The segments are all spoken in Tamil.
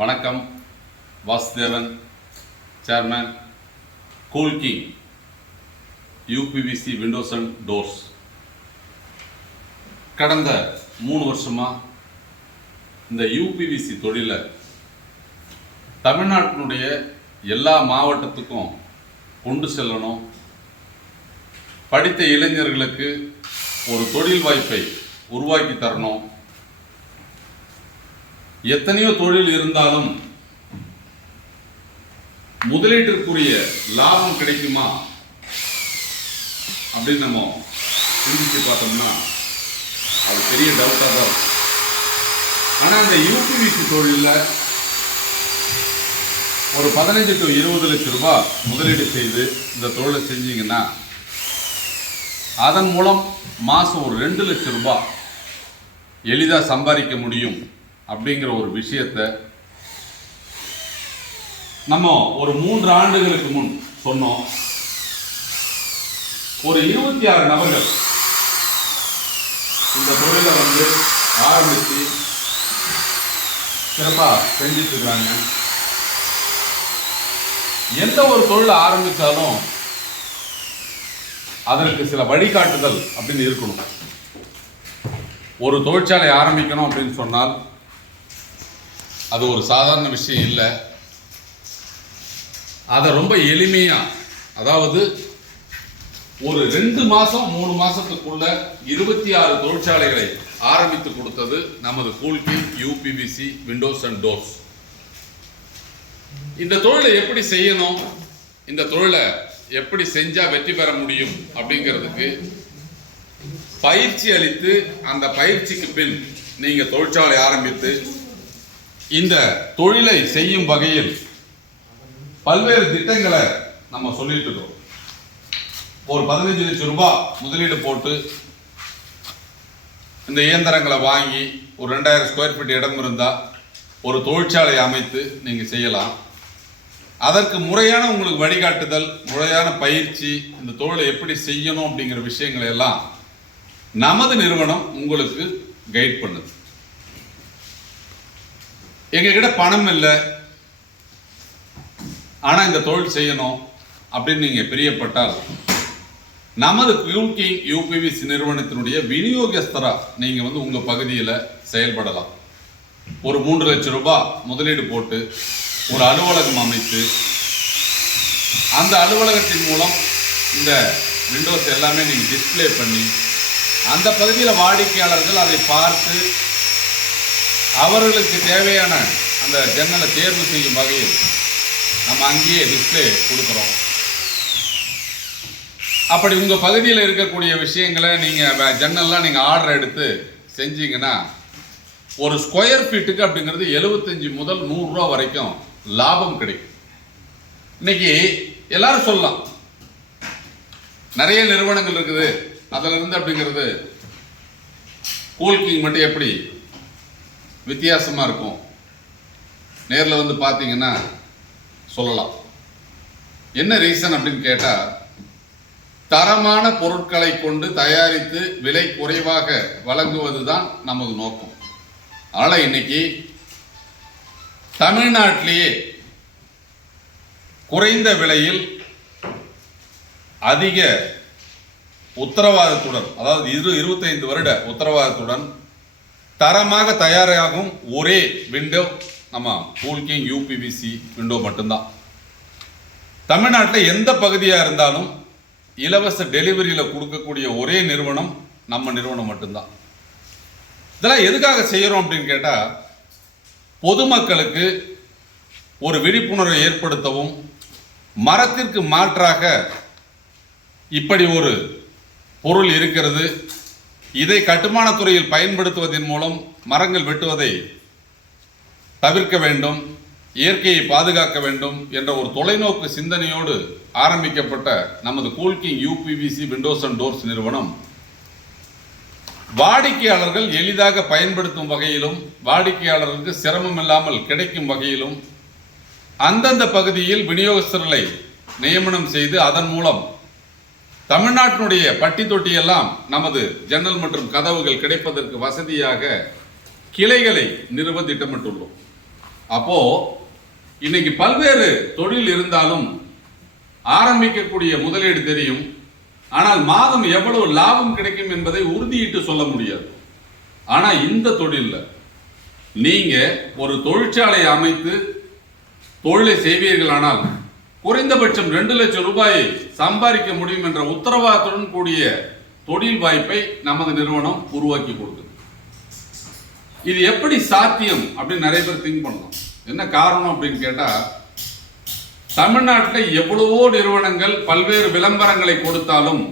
வணக்கம். Vasudevan, chairman, cool king UPVC Windows and doors. கடந்த 3 வருஷமா இந்த யூபிவிசி தொழிலை தமிழ்நாட்டினுடைய எல்லா மாவட்டத்துக்கும் கொண்டு செல்லணும், படித்த இளைஞர்களுக்கு ஒரு தொழில் வாய்ப்பை உருவாக்கி தரணும். எத்தனையோ தொழில் இருந்தாலும் முதலீட்டிற்குரிய லாபம் கிடைக்குமா அப்படின்னு நம்ம சிந்திச்சு பார்த்தோம்னா அது பெரிய டவுட்டாக தான் இருக்கும். ஆனால் இந்த யூபிவிசி தொழிலில் ஒரு 15 to 20 லட்சம் ரூபாய் முதலீடு செய்து இந்த தொழிலை செஞ்சீங்கன்னா அதன் மூலம் மாதம் ஒரு 2 லட்சம் ரூபாய் எளிதாக சம்பாதிக்க முடியும் அப்படிங்கிற ஒரு விஷயத்தை நம்ம ஒரு 3 ஆண்டுகளுக்கு முன் சொன்னோம். ஒரு 26 நபர்கள் இந்த தொழிலை ஆரம்பித்து சிறப்பாக செஞ்சுட்டு இருக்காங்க. எந்த ஒரு தொழிலை ஆரம்பித்தாலும் அதற்கு சில வழிகாட்டுதல் அப்படின்னு இருக்கணும். ஒரு தொழிற்சாலை ஆரம்பிக்கணும் அப்படின்னு சொன்னால் அது ஒரு சாதாரண விஷயம் இல்லை. அதை ரொம்ப எளிமையாக, அதாவது ஒரு 2 மாதம் 3 மாதத்துக்குள்ள 26 தொழிற்சாலைகளை ஆரம்பித்து கொடுத்தது நமது cool king UPVC Windows and doors. இந்த தொழிலை எப்படி செய்யணும், இந்த தொழிலை எப்படி செஞ்சால் வெற்றி பெற முடியும் அப்படிங்கிறதுக்கு பயிற்சி அளித்து, அந்த பயிற்சிக்கு பின் நீங்கள் தொழிற்சாலை ஆரம்பித்து இந்த தொழிலை செய்யும் வகையில் பல்வேறு திட்டங்களை நம்ம சொல்லிட்டு இருக்கோம். ஒரு 15 லட்சம் ரூபாய் முதலீடு போட்டு இந்த இயந்திரங்களை வாங்கி ஒரு 2000 ஸ்கொயர் ஃபீட் இடம் இருந்தால் ஒரு தொழிற்சாலை அமைத்து நீங்கள் செய்யலாம். அதற்கு முறையான உங்களுக்கு வழிகாட்டுதல், முறையான பயிற்சி, இந்த தொழிலை எப்படி செய்யணும் அப்படிங்கிற விஷயங்களை எல்லாம் நமது நிறுவனம் உங்களுக்கு கைட் பண்ணுது. எங்ககிட்ட பணம் இல்லை, ஆனால் இந்த தொழில் செய்யணும் அப்படின்னு நீங்கள் பிரியப்பட்டால் நமது கூல் கிங் யூபிவிசி நிறுவனத்தினுடைய விநியோகஸ்தரா நீங்கள் உங்கள் பகுதியில் செயல்படலாம். ஒரு 3 லட்சம் ரூபாய் முதலீடு போட்டு ஒரு அலுவலகம் அமைத்து அந்த அலுவலகத்தின் மூலம் இந்த விண்டோஸ் எல்லாமே நீங்கள் டிஸ்பிளே பண்ணி அந்த பகுதியில் வாடிக்கையாளர்கள் அதை பார்த்து அவர்களுக்கு தேவையான அந்த ஜன்னலை தேர்வு செய்யும் வகையில் நம்ம அங்கேயே டிஸ்பிளே கொடுக்குறோம். அப்படி உங்கள் பகுதியில் இருக்கக்கூடிய விஷயங்களை நீங்கள் ஜன்னல்லாம் நீங்கள் ஆர்டர் எடுத்து செஞ்சீங்கன்னா ஒரு ஸ்கொயர் ஃபீட்டுக்கு அப்படிங்கிறது 75 முதல் 100 ரூபா வரைக்கும் லாபம் கிடைக்கும். இன்னைக்கு எல்லாரும் சொல்லலாம் நிறைய நிறுவனங்கள் இருக்குது, அதில் இருந்து அப்படிங்கிறது கூல் கிங் மட்டும் எப்படி வித்தியாசமாக இருக்கும், நேரில் பார்த்தீங்கன்னா சொல்லலாம். என்ன ரீசன் அப்படின்னு கேட்டால், தரமான பொருட்களை கொண்டு தயாரித்து விலை குறைவாக வழங்குவது தான் நமது நோக்கம். அதனால் இன்னைக்கு தமிழ்நாட்டிலேயே குறைந்த விலையில் அதிக உத்தரவாதத்துடன், அதாவது 25 வருட உத்தரவாதத்துடன் தரமாக தயாராகும் ஒரே விண்டோ நம்ம கூல் கிங் யூபிவிசி விண்டோ மட்டும்தான். தமிழ்நாட்டில் எந்த பகுதியாக இருந்தாலும் இலவச டெலிவரியில் கொடுக்கக்கூடிய ஒரே நிறுவனம் நம்ம நிறுவனம் மட்டும்தான். இதெல்லாம் எதுக்காக செய்கிறோம் அப்படின்னு கேட்டால், பொதுமக்களுக்கு ஒரு விழிப்புணர்வை ஏற்படுத்தவும், மரத்திற்கு மாற்றாக இப்படி ஒரு பொருள் இருக்கிறது, இதை கட்டுமானத் துறையில் பயன்படுத்துவதன் மூலம் மரங்கள் வெட்டுவதை தவிர்க்க வேண்டும், இயற்கையை பாதுகாக்க வேண்டும் என்ற ஒரு தொலைநோக்கு சிந்தனையோடு ஆரம்பிக்கப்பட்ட நமது cool king UPVC Windows and doors நிறுவனம் வாடிக்கையாளர்கள் எளிதாக பயன்படுத்தும் வகையிலும், வாடிக்கையாளர்களுக்கு சிரமம் இல்லாமல் கிடைக்கும் வகையிலும் அந்தந்த பகுதியில் விநியோகஸ்தர்களை நியமனம் செய்து அதன் மூலம் தமிழ்நாட்டினுடைய பட்டி தொட்டியெல்லாம் நமது ஜன்னல் மற்றும் கதவுகள் கிடைப்பதற்கு வசதியாக கிளைகளை நிறுவ திட்டமிட்டுள்ளோம். அப்போ இன்னைக்கு பல்வேறு தொழில் இருந்தாலும் ஆரம்பிக்கக்கூடிய முதலீடு தெரியும், ஆனால் மாதம் எவ்வளவு லாபம் கிடைக்கும் என்பதை உறுதியிட்டு சொல்ல முடியாது. ஆனா இந்த தொழில்ல நீங்க ஒரு தொழிற்சாலையை அமைத்து தொழிலை செய்வீர்களானால் குறைந்தபட்சம் 2 லட்சம் ரூபாயை சம்பாதிக்க முடியும் என்ற உத்தரவாதத்துடன் கூடிய தொழில் வாய்ப்பை நமது நிறுவனம் உருவாக்கி கொடுக்குது. இது எப்படி சாத்தியம் அப்படின்னு நிறைய பேர் திங்க் பண்ணலாம். என்ன காரணம் அப்படின்னு கேட்டா, தமிழ்நாட்டில் எவ்வளவோ நிறுவனங்கள் பல்வேறு விளம்பரங்களை கொடுத்தாலும்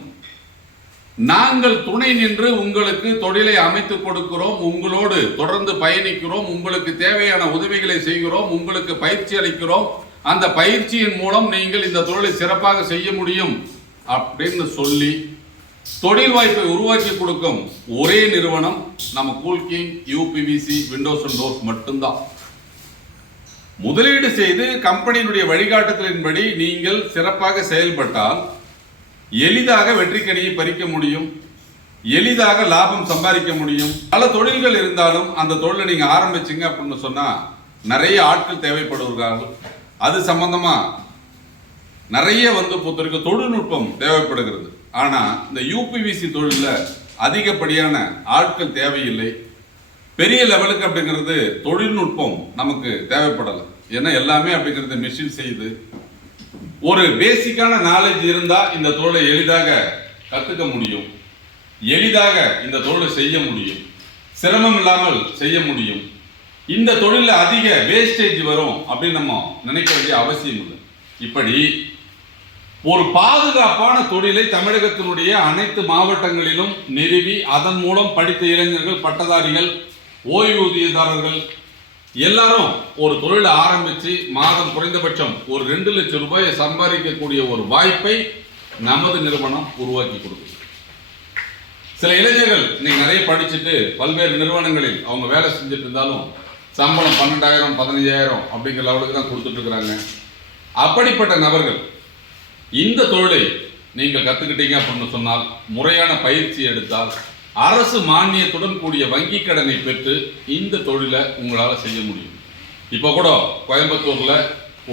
நாங்கள் துணை நின்று உங்களுக்கு தொழிலை அமைத்துக் கொடுக்கிறோம், உங்களோடு தொடர்ந்து பயணிக்கிறோம், உங்களுக்கு தேவையான உதவிகளை செய்கிறோம், உங்களுக்கு பயிற்சி அளிக்கிறோம், அந்த பயிற்சியின் மூலம் நீங்கள் இந்த தொழிலை சிறப்பாக செய்ய முடியும் அப்படின்னு சொல்லி தொழில் வாய்ப்பை உருவாக்கி கொடுக்கும் ஒரே நிறுவனம் நம்ம Coolking, UPVC, Windows and doors மட்டும்தான். முதலீடு செய்து கம்பெனியினுடைய வழிகாட்டுதலின்படி நீங்கள் சிறப்பாக செயல்பட்டால் எளிதாக வெற்றிக்கனியை பறிக்க முடியும், எளிதாக லாபம் சம்பாதிக்க முடியும். பல தொழில்கள் இருந்தாலும் அந்த தொழிலை நீங்க ஆரம்பிச்சீங்க அப்படின்னு சொன்னா நிறைய ஆட்கள் தேவைப்படுகிறார்கள். அது சம்பந்தமா நிறைய பொறுத்தவரைக்கும் தொழில்நுட்பம் தேவைப்படுகிறது. ஆனா இந்த யூபிவிசி தொழில அதிகப்படியான ஆட்கள் தேவையில்லை. பெரிய லெவலுக்கு அப்படிங்கிறது தொழில்நுட்பம் நமக்கு தேவைப்படலை. ஏன்னா எல்லாமே அப்படிங்கிறது மிஷின் செய்து ஒரு பேசிக்கான நாலேஜ் இருந்தா இந்த தொழிலை எளிதாக கத்துக்க முடியும், எளிதாக இந்த தொழிலை செய்ய முடியும், சிரமம் இல்லாமல் செய்ய முடியும். இந்த தொழில அதிக வேஸ்டேஜ் வரும் அப்படின்னு நம்ம நினைக்க வேண்டிய அவசியம் இல்லை. இப்படி ஒரு பாதுகாப்பான தொழிலை தமிழகத்தினுடைய அனைத்து மாவட்டங்களிலும் நிறுவி அதன் மூலம் படித்த இளைஞர்கள், பட்டதாரிகள், ஓய்வூதியதாரர்கள் எல்லாரும் ஒரு தொழிலை ஆரம்பிச்சு மாதம் குறைந்தபட்சம் ஒரு 2 லட்சம் ரூபாயை சம்பாதிக்கக்கூடிய ஒரு வாய்ப்பை நமது நிறுவனம் உருவாக்கி கொடுக்குது. சில இளைஞர்கள் நீங்க நிறைய படிச்சுட்டு பல்வேறு நிறுவனங்களில் அவங்க வேலை செஞ்சுட்டு இருந்தாலும் சம்பளம் 12,000, 15,000 அப்படிங்கிற லெவலுக்கு தான் கொடுத்துட்டு இருக்கிறாங்க. அப்படிப்பட்ட நபர்கள் இந்த தொழிலை நீங்கள் கத்துக்கிட்டீங்க அப்படின்னு சொன்னால், முறையான பயிற்சி எடுத்தால், அரசு மானியத்துடன் கூடிய வங்கி கடனை பெற்று இந்த தொழிலை உங்களால் செய்ய முடியும். இப்போ கூட கோயம்புத்தூர்ல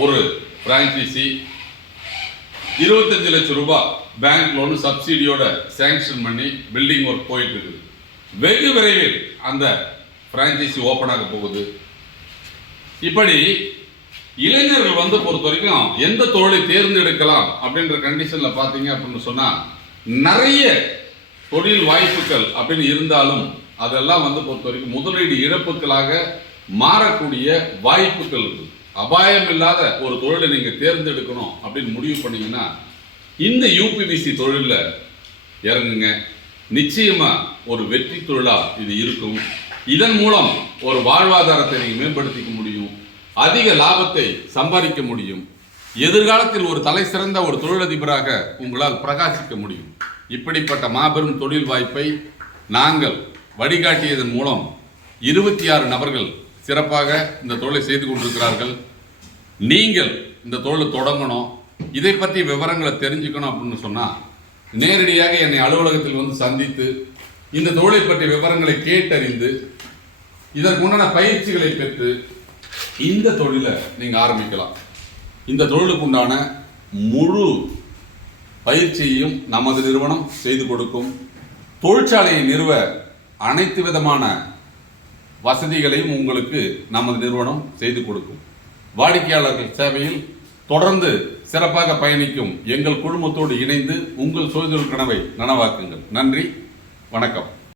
ஒரு பிரான்ச்சைசி 25 லட்சம் ரூபாய் பேங்க் லோன் சப்சிடியோட சாங்ஷன் பண்ணி பில்டிங் ஒர்க் போயிட்டு இருக்குது. வெகு விரைவில் அந்த பிரான்ச்சைசி ஓபன் ஆக போகுது. இப்படி இளைஞர்கள் பொறுத்த வரைக்கும் எந்த தொழிலை தேர்ந்தெடுக்கலாம் அப்படின்ற கண்டிஷன்ல பாத்தீங்க அப்படின்னு சொன்னா நிறைய தொழில் வாய்ப்புகள் அப்படின்னு இருந்தாலும் அதெல்லாம் பொறுத்த வரைக்கும் முதலீடு இழப்புகளாக மாறக்கூடிய வாய்ப்புகள் இருக்கு. அபாயம் இல்லாத ஒரு தொழிலை நீங்க தேர்ந்தெடுக்கணும் அப்படின்னு முடிவு பண்ணீங்கன்னா இந்த யூபிவிசி தொழில இறங்குங்க. நிச்சயமா ஒரு வெற்றி தொழிலா இது இருக்கும். இதன் மூலம் ஒரு வாழ்வாதாரத்தை நீங்க மேம்படுத்திக்க முடியும், அதிக லாபத்தை சம்பாதிக்க முடியும், எதிர்காலத்தில் ஒரு தலை சிறந்த ஒரு தொழிலதிபராக உங்களால் பிரகாசிக்க முடியும். இப்படிப்பட்ட மாபெரும் தொழில் வாய்ப்பை நாங்கள் வழிகாட்டியதன் மூலம் 26 நபர்கள் சிறப்பாக இந்த தொழிலை செய்து கொண்டிருக்கிறார்கள். நீங்கள் இந்த தொழிலை தொடங்கணும், இதை பற்றி விவரங்களை தெரிஞ்சுக்கணும் அப்படின்னு சொன்னா நேரடியாக என்னை அலுவலகத்தில் சந்தித்து இந்த தொழிலை பற்றிய விவரங்களை கேட்டறிந்து இதற்குண்டான பயிற்சிகளை பெற்று இந்த தொழிலை நீங்க ஆரம்பிக்கலாம். இந்த தொழிலுக்கு உண்டான முழு பயிற்சியையும் நமது நிறுவனம் செய்து கொடுக்கும். தொழிற்சாலையை நிறுவ அனைத்து விதமான வசதிகளையும் உங்களுக்கு நமது நிறுவனம் செய்து கொடுக்கும். வாடிக்கையாளர்கள் சேவையில் தொடர்ந்து சிறப்பாக பயணிக்கும் எங்கள் குழுமத்தோடு இணைந்து உங்கள் சுயதொழில் கனவை நனவாக்குங்கள். நன்றி, வணக்கம்.